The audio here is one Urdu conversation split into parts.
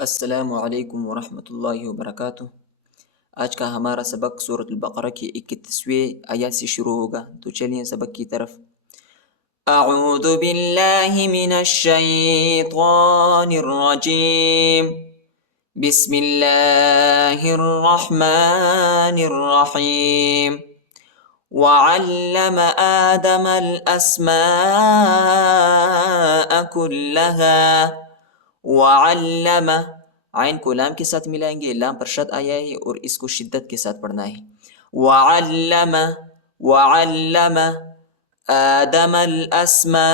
السلام علیکم ورحمۃ اللہ وبرکاتہ۔ آج کا ہمارا سبق سورۃ البقرہ کی 21ویں آیت سے شروع ہوگا، تو چلیے سبق کی طرف۔ اعوذ باللہ من الشیطان الرجیم، بسم اللہ الرحمن الرحیم۔ وعلم آدم الاسماء كلها۔ وعلم، عین کو لام کے ساتھ ملائیں گے، لام پر شد آیا ہے اور اس کو شدت کے ساتھ پڑھنا ہے۔ وعلم آدم الاسماء،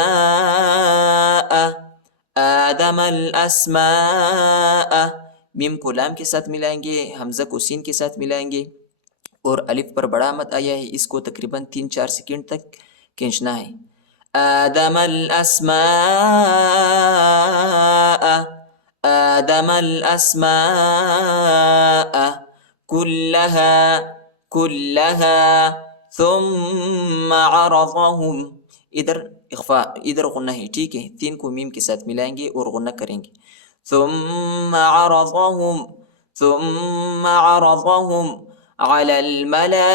میم کو لام کے ساتھ ملائیں گے، حمزہ کو سین کے ساتھ ملائیں گے اور الف پر بڑا مد آیا ہے، اس کو تقریباً 3-4 سیکنڈ تک کھینچنا ہے۔ آدم الاسماء كلها ثم عرضهم، ادھر اخفاء، ادھر غنہ ہے، ٹھیک ہے، 3 کو میم کے ساتھ ملائیں گے اور غنہ کریں گے۔ ثم عرضهم على الملائكة،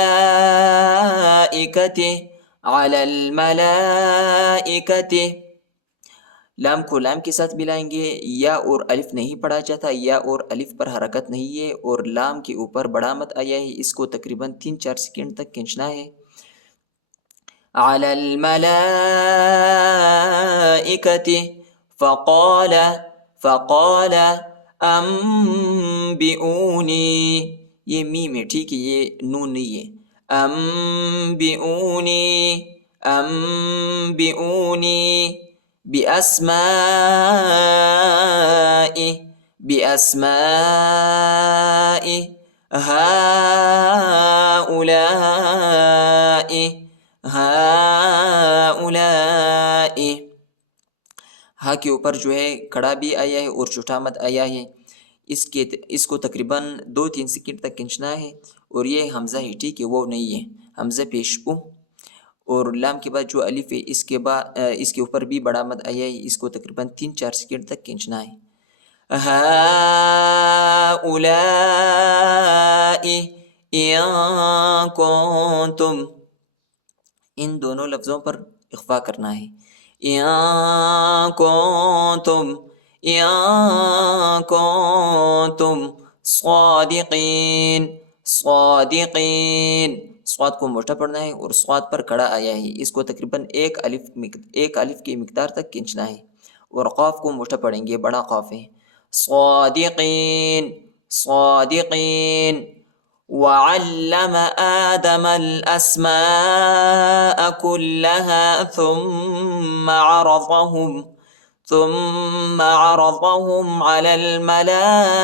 لام کو لام کے ساتھ ملائیں گے، یا اور الف نہیں پڑھا جاتا، یا اور الف پر حرکت نہیں ہے اور لام کے اوپر بڑا مد آیا ہے، اس کو تقریباً 3-4 سیکنڈ تک کھینچنا ہے۔ على الملائكة فقال انبئونی، یہ میم ہے، ٹھیک ہے، یہ نون نہیں ہے۔ انبئونی بأسماء هؤلاء، ہاں کے اوپر جو ہے کھڑا بھی آیا ہے اور چھوٹا مد آیا ہے، اس کو تقریباً 2-3 سیکنڈ تک کھینچنا ہے، اور یہ حمزہ ہے، ٹھیک ہے، وہ نہیں ہے، حمزہ پیش او، اور لام کے بعد جو الف ہے اس کے اوپر بھی بڑا مد آیا ہے، اس کو تقریباً 3-4 سیکنڈ تک کھینچنا ہے۔ هؤلاء ان کنتم، ان دونوں لفظوں پر اخفا کرنا ہے۔ ان کنتم صادقین، صاد کو موٹا پڑھنا ہے اور صاد پر کڑا آیا ہے، اس کو تقریباً ایک الف کی مقدار تک کھینچنا ہے، اور قاف کو موٹا پڑھیں گے، بڑا قاف ہے۔ صادقین۔ وعلم آدم الأسماء كلها ثم عرضهم على الملائكة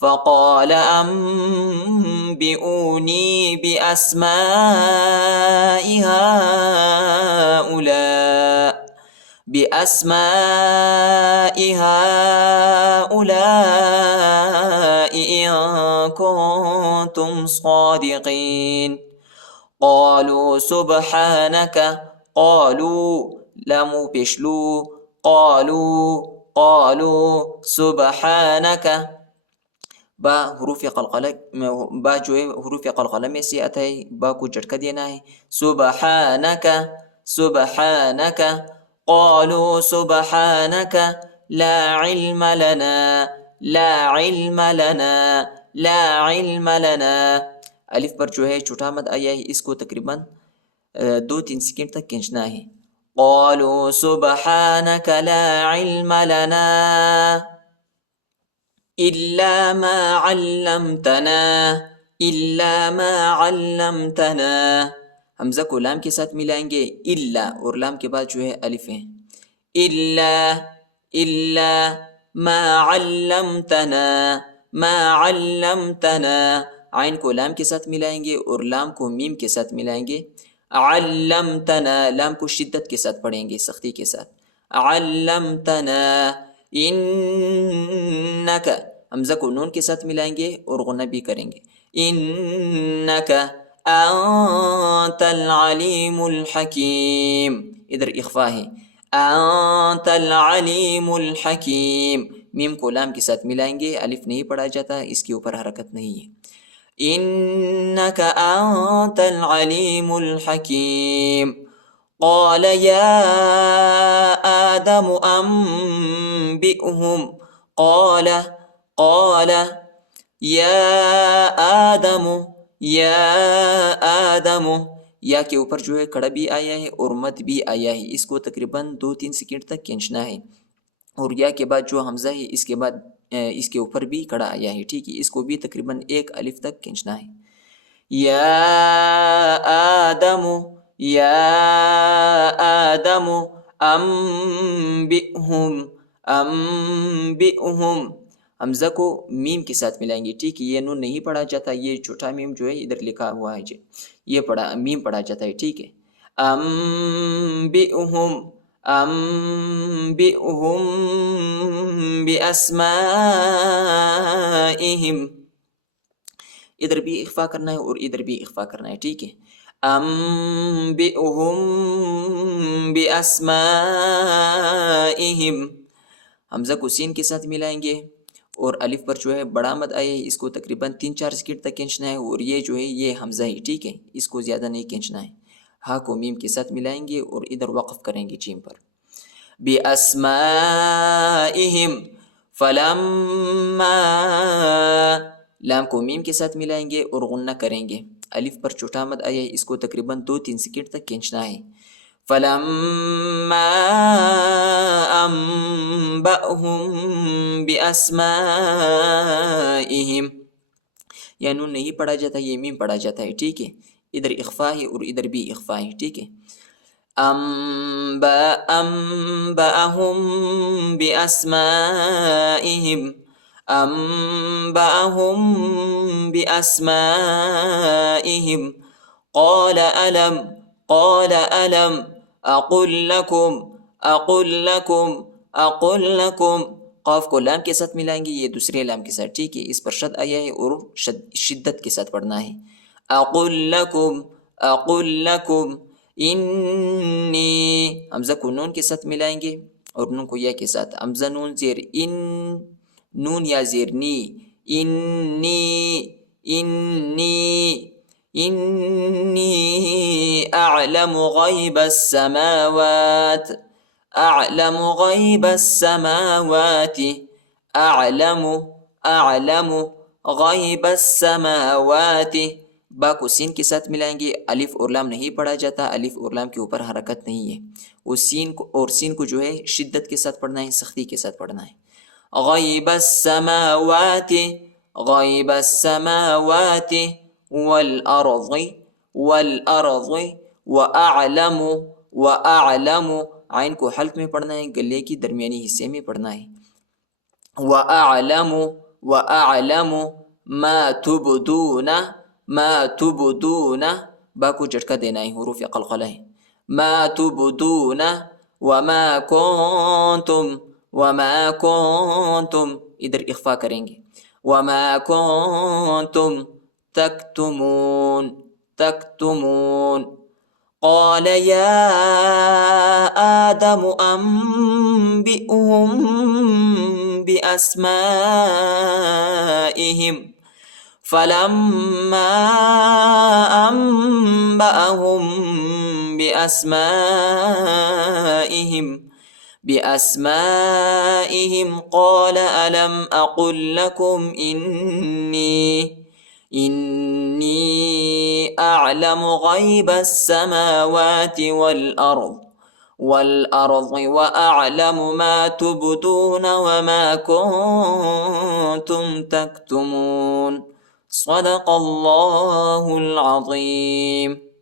فقال أنبئوني بأسماء هؤلاء إن كنتم صادقين۔ قالوا سبحانك، قالوا لامو پیشلو، قالوا سبحانك، با جو ہے حروف قلقلہ میں سے آتا ہے، با کو جھٹکا دینا ہے۔ سبحانك قالوا سبحانك لا علم لنا، الف پر جو ہے چھوٹا مد آیا ہے، اس کو تقریباً 2-3 سیکنڈ تک کھینچنا ہے۔ قالوا سبحانك لا علم لنا إلا ما علمتنا، حمزہ کو لام کے ساتھ ملائیں گے، الا، اور لام کے بعد جو ہے الف ہے۔ إلا ما علمتنا، عین کو لام کے ساتھ ملائیں گے اور لام کو میم کے ساتھ ملائیں گے۔ علمتنا، لام کو شدت کے ساتھ پڑھیں گے، سختی کے ساتھ۔ علمتنا انک، حمزہ کو نون کے ساتھ ملائیں گے اور غنہ بھی کریں گے۔ انک انت العلیم الحکیم، ادھر اخفا ہے۔ أنت العليم الحكيم. میم کو لام کے ساتھ ملائیں گے، الف نہیں پڑھا جاتا، اس کے اوپر حرکت نہیں ہے. إنك أنت العليم الحكيم. قال يا آدم أنبئهم. قال یا آدم. یا کے اوپر جو ہے کڑا بھی آیا ہے اور مد بھی آیا ہے، اس کو تقریباً 2-3 سیکنڈ تک کھینچنا ہے. اور یا کے بعد جو حمزہ ہے اس کے بعد اس کے اوپر بھی کڑا آیا ہے، ٹھیک ہے، اس کو بھی تقریباً 1 الف تک کھینچنا ہے. یا آدم انبئهم. حمزہ کو میم کے ساتھ ملائیں گے، ٹھیک ہے، یہ نون نہیں پڑھا جاتا، یہ چھوٹا میم جو ہے ادھر لکھا ہوا ہے جی، یہ میم پڑھا جاتا ہے، ٹھیک ہے. انبئهم باسمائهم. ادھر بھی اخفا کرنا ہے اور ادھر بھی اخفا کرنا ہے، ٹھیک ہے. انبئهم باسمائهم. حمزہ کو سین کے ساتھ ملائیں گے اور الف پر جو ہے بڑا مد آئے، اس کو تقریباً 3-4 سیکنڈ تک کھینچنا ہے. اور یہ جو ہے یہ حمزہ ہے، ٹھیک ہے، اس کو زیادہ نہیں کھینچنا ہے. ہا کو میم کے ساتھ ملائیں گے اور ادھر وقف کریں گے جیم پر. بِأَسْمَائِهِمْ فَلَمَّا. لام کو میم کے ساتھ ملائیں گے اور غنہ کریں گے. الف پر چھوٹا مد آیا ہے، اس کو تقریباً 2-3 سیکنڈ تک کھینچنا ہے. فَلَمَّا أَنبَأَهُم بِأَسْمَائِهِمْ. یا نون نہیں پڑھا جاتا، یہ میم پڑھا جاتا ہے، ٹھیک ہے، ادھر اخفا ہے اور ادھر بھی اخفا ہے، ٹھیک ہے. أنبأهم بأسمائهم. قال ألم أقل لكم. قاف کو لام کے ساتھ ملائیں گے، یہ دوسرے لام کے ساتھ، ٹھیک ہے، اس پر شد آیا ہے اور شدت کے ساتھ پڑھنا ہے. أقل لكم انی. حمزہ کو نون کے ساتھ ملائیں گے اور نون کو یا کے ساتھ. حمزہ نون زیر ان، نون یا زیر نی. انی اعلم غیب السماوات. اعلم غیب السماوات. با کو سین کے ساتھ ملائیں گے، الف اور لام نہیں پڑھا جاتا، الف اور لام کے اوپر حرکت نہیں ہے. وہ سین کو جو ہے شدت کے ساتھ پڑھنا ہے، سختی کے ساتھ پڑھنا ہے. غیب السماوات والارض واعلم. عین کو حلق میں پڑھنا ہے، گلے کی درمیانی حصے میں پڑھنا ہے. واعلم ما تبدون. با کو جھٹکا دینا ہے، حروف قلقلہ ہے. ما تبدون وما کنتم. ادھر اخفا کریں گے. وما کنتم تکتمون. قال يا آدم أنبئهم بأسمائهم. فلما أنبأهم بأسمائهم قال ألم أقل لكم إني أعلم غيب السماوات والأرض وأعلم ما تبدون وما كنتم تكتمون. صدق الله العظيم.